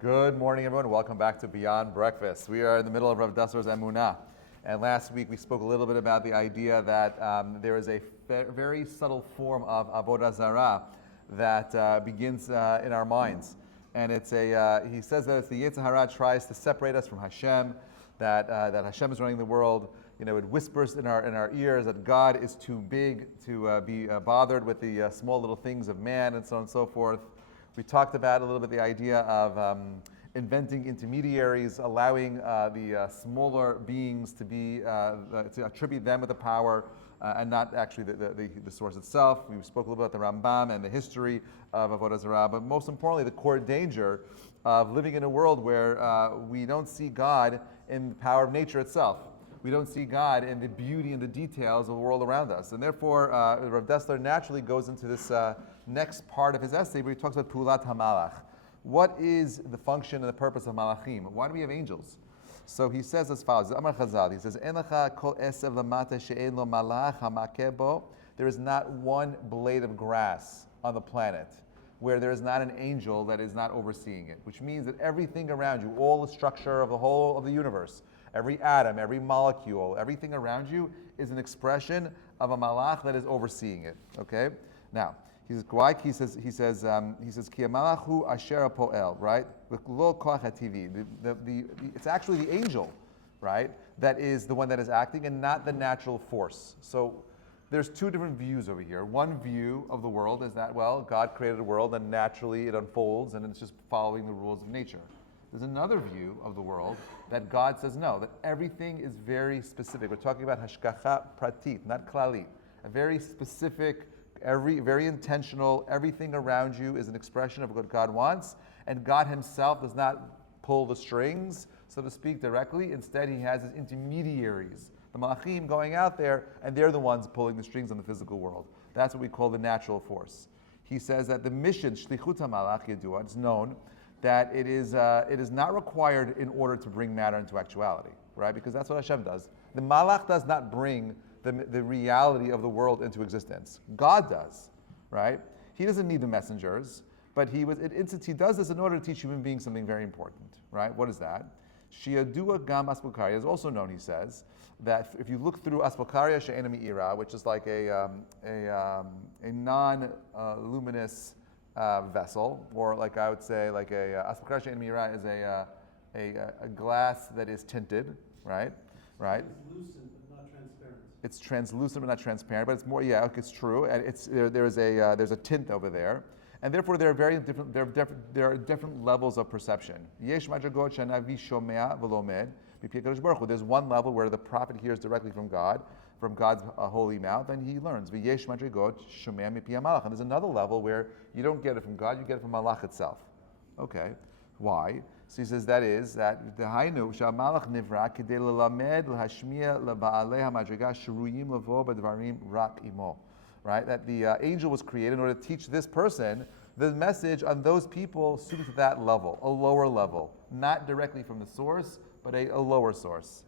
Good morning, everyone. Welcome back to Beyond Breakfast. We are in the middle of Rav Dessler's Emunah. And last week we spoke a little bit about the idea that there is a very subtle form of avodah zarah that begins in our minds. And it's he says that it's the Yetzer Hara tries to separate us from Hashem, that Hashem is running the world. You know, it whispers in our ears that God is too big to be bothered with the small little things of man and so on and so forth. We talked about a little bit the idea of inventing intermediaries, allowing the smaller beings to be to attribute them with the power and not actually the source itself. We spoke a little bit about the Rambam and the history of avodah zarah, but most importantly, the core danger of living in a world where we don't see God in the power of nature itself. We don't see God in the beauty and the details of the world around us. And therefore, Rav Dessler naturally goes into this next part of his essay where he talks about Pulat HaMalach. What is the function and the purpose of malachim? Why do we have angels? So he says as follows, Amar Chazal, he says, there is not one blade of grass on the planet where there is not an angel that is not overseeing it, which means that everything around you, all the structure of the whole of the universe, every atom, every molecule, everything around you is an expression of a malach that is overseeing it. Okay? Now, he says, Ki malachu asher poel, right? It's actually the angel, right? That is the one that is acting and not the natural force. So there's two different views over here. One view of the world is that, well, God created a world and naturally it unfolds and it's just following the rules of nature. There's another view of the world that God says no, that everything is very specific. We're talking about hashgacha pratit, not klalit. A very specific, very intentional, everything around you is an expression of what God wants, and God himself does not pull the strings, so to speak, directly. Instead, he has his intermediaries, the malachim, going out there, and they're the ones pulling the strings on the physical world. That's what we call the natural force. He says that the mission, shlichut hamalach yedua, it's known that it is not required in order to bring matter into actuality, right? Because that's what Hashem does. The malach does not bring the reality of the world into existence. God does, right? He doesn't need the messengers, but he does this in order to teach human beings something very important, right? What is that? Shiadua gam aspokaria is also known, he says, that if you look through aspokaria she'ena me'ira, which is like a non-luminous vessel, or like I would say, like aspokaria she'ena me'ira is a glass that is tinted, right? Right? It's translucent but not transparent, but it's more, it's true, and there's a tint over there, and therefore there are different levels of perception. There's one level where the prophet hears directly from God's holy mouth, and he learns. And there's another level where you don't get it from God, you get it from malach itself. Okay, why? So he says that the Hainu Shamalach Nivra Kidei Lelamed Lahashmiya Lebaalei HaMadriga Shuruyim Lavo B'Dvarim Rak Imo. Right? That the angel was created in order to teach this person the message on those people suited to that level, a lower level, not directly from the source, but a lower source.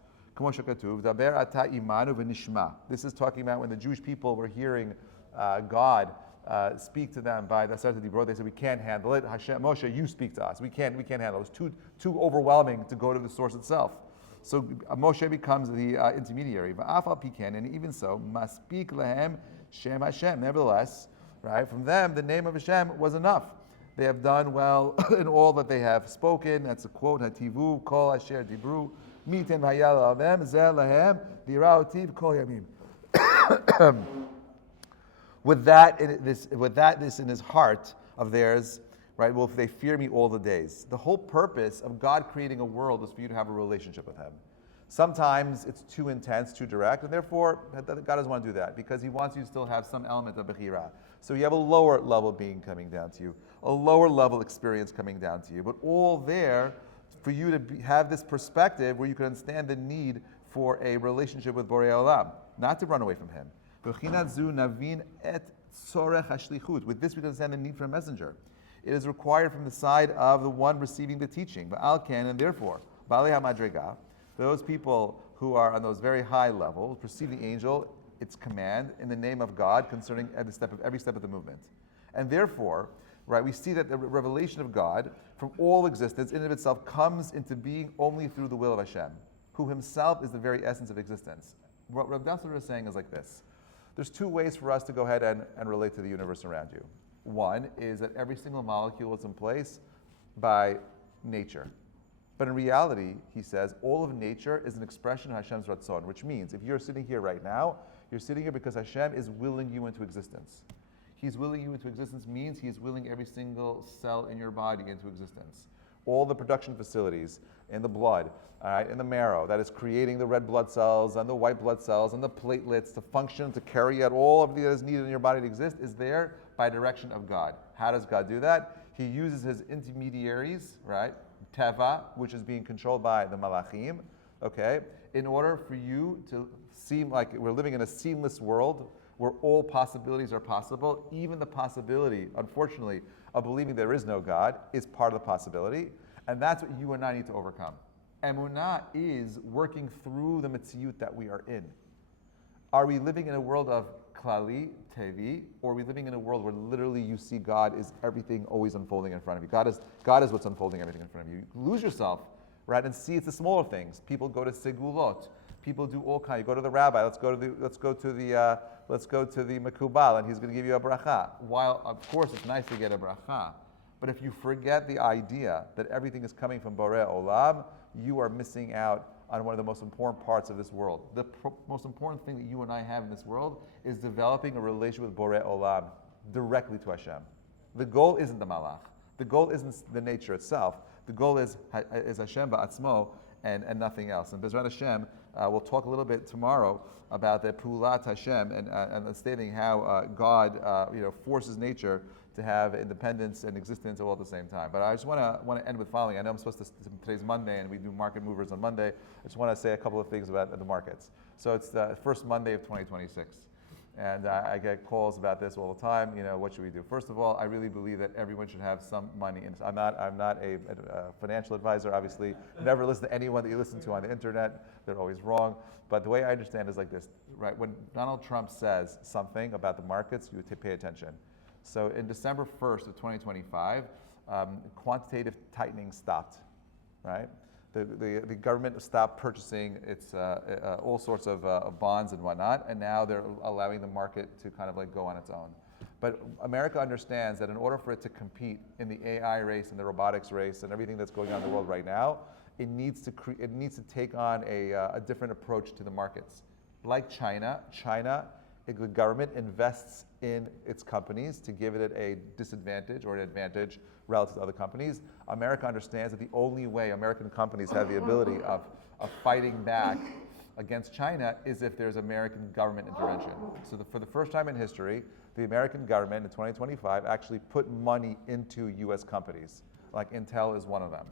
This is talking about when the Jewish people were hearing God speak to them by the Aseret Dibrot. They said, we can't handle it. Hashem, Moshe, you speak to us. We can't handle it. It's too overwhelming to go to the source itself. So Moshe becomes the intermediary. And even so, Maspik Lahem Shem Hashem. Nevertheless, right, from them, the name of Hashem was enough. They have done well in all that they have spoken. That's a quote, Hativu, Kol Asher Dibru, Miten Vayal Avem, Zel Lahem, Dirautiv, Kol Yamim. With that in his heart of theirs, right? Well, if they fear me all the days. The whole purpose of God creating a world is for you to have a relationship with him. Sometimes it's too intense, too direct, and therefore God doesn't want to do that because he wants you to still have some element of bechira. So you have a lower level being coming down to you, a lower level experience coming down to you, but all there for you to have this perspective where you can understand the need for a relationship with Borei Olam, not to run away from him. With this, we can understand the need for a messenger. It is required from the side of the one receiving the teaching. And therefore, those people who are on those very high levels perceive the angel, its command, in the name of God concerning every step of the movement. And therefore, right? We see that the revelation of God from all existence in and of itself comes into being only through the will of Hashem, who himself is the very essence of existence. What Rav Dessler is saying is like this. There's two ways for us to go ahead and relate to the universe around you. One is that every single molecule is in place by nature. But in reality, he says, all of nature is an expression of Hashem's Ratzon, which means if you're sitting here right now, you're sitting here because Hashem is willing you into existence. He's willing you into existence means he is willing every single cell in your body into existence. All the production facilities in the blood, all right, in the marrow, that is creating the red blood cells and the white blood cells and the platelets to function, to carry out all of that is needed in your body to exist, is there by direction of God. How does God do that? He uses his intermediaries, right, Teva, which is being controlled by the malachim, okay, in order for you to seem like we're living in a seamless world where all possibilities are possible. Even the possibility, unfortunately, of believing there is no God is part of the possibility, and that's what you and I need to overcome. Emunah is working through the mitziyut that we are in. Are we living in a world of klali, tevi, or are we living in a world where literally you see God is everything always unfolding in front of you? God is what's unfolding everything in front of you. You lose yourself, right, and see it's the smaller things. People go to segulot. People do all kinds. You go to the rabbi. Let's go to the makubal, and he's going to give you a bracha. While of course it's nice to get a bracha, but if you forget the idea that everything is coming from Borei Olam, you are missing out on one of the most important parts of this world. The most important thing that you and I have in this world is developing a relationship with Borei Olam directly to Hashem. The goal isn't the malach. The goal isn't the nature itself. The goal is Hashem ba'atzmo and nothing else. And Bezrat Hashem, we'll talk a little bit tomorrow about the Pulat Hashem and stating how God forces nature to have independence and existence all at the same time. But I just want to end with following. I know I'm supposed to, today's Monday and we do market movers on Monday. I just want to say a couple of things about the markets. So it's the first Monday of 2026. And I get calls about this all the time. What should we do? First of all, I really believe that everyone should have some money. I'm not a financial advisor, obviously. Never listen to anyone that you listen to on the internet. They're always wrong. But the way I understand it is like this, right? When Donald Trump says something about the markets, you pay attention. So in December 1st of 2025, quantitative tightening stopped, right? The government stopped purchasing its all sorts of bonds and whatnot, and now they're allowing the market to kind of like go on its own. But America understands that in order for it to compete in the AI race and the robotics race and everything that's going on in the world right now, it needs to take on a different approach to the markets. Like China, the government invests in its companies to give it a disadvantage or an advantage relative to other companies. America understands that the only way American companies have the ability of fighting back against China is if there's American government intervention. So for the first time in history, the American government in 2025 actually put money into U.S. companies, like Intel is one of them.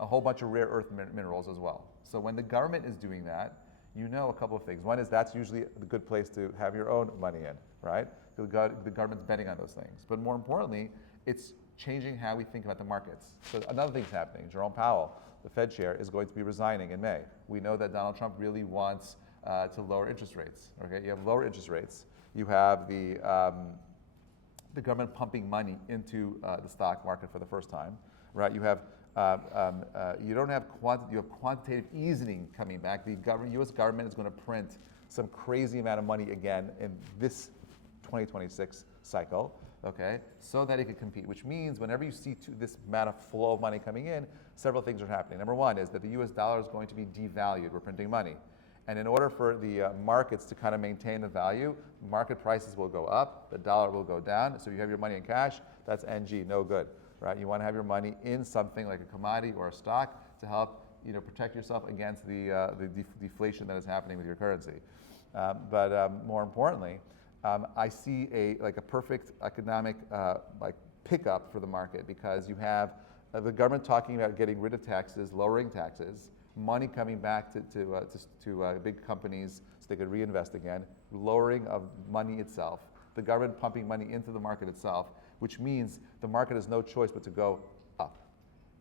A whole bunch of rare earth minerals as well. So when the government is doing that, you know a couple of things. One is that's usually a good place to have your own money in, right? The government's betting on those things. But more importantly, it's changing how we think about the markets. So another thing's happening. Jerome Powell, the Fed chair, is going to be resigning in May. We know that Donald Trump really wants to lower interest rates. Okay, you have lower interest rates. You have the government pumping money into the stock market for the first time, right? You have you have quantitative easing coming back. The U.S. government is going to print some crazy amount of money again in this 2026 cycle, okay, so that it can compete, which means whenever you see this amount of flow of money coming in, several things are happening. Number one is that the U.S. dollar is going to be devalued. We're printing money. And in order for the markets to kind of maintain the value, market prices will go up, the dollar will go down. So you have your money in cash, that's NG, no good. Right? You want to have your money in something like a commodity or a stock to help protect yourself against the deflation that is happening with your currency. But more importantly, I see a perfect economic pickup for the market because you have the government talking about getting rid of taxes, lowering taxes, money coming back to big companies so they could reinvest again, lowering of money itself, the government pumping money into the market itself, which means the market has no choice but to go up.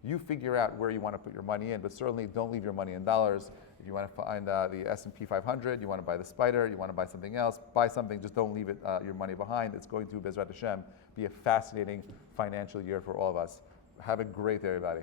You figure out where you want to put your money in, but certainly don't leave your money in dollars. If you want to find the S&P 500, you want to buy the spider, you want to buy something else, buy something, just don't leave it, your money behind. It's going to, Bezrat Hashem, be a fascinating financial year for all of us. Have a great day, everybody.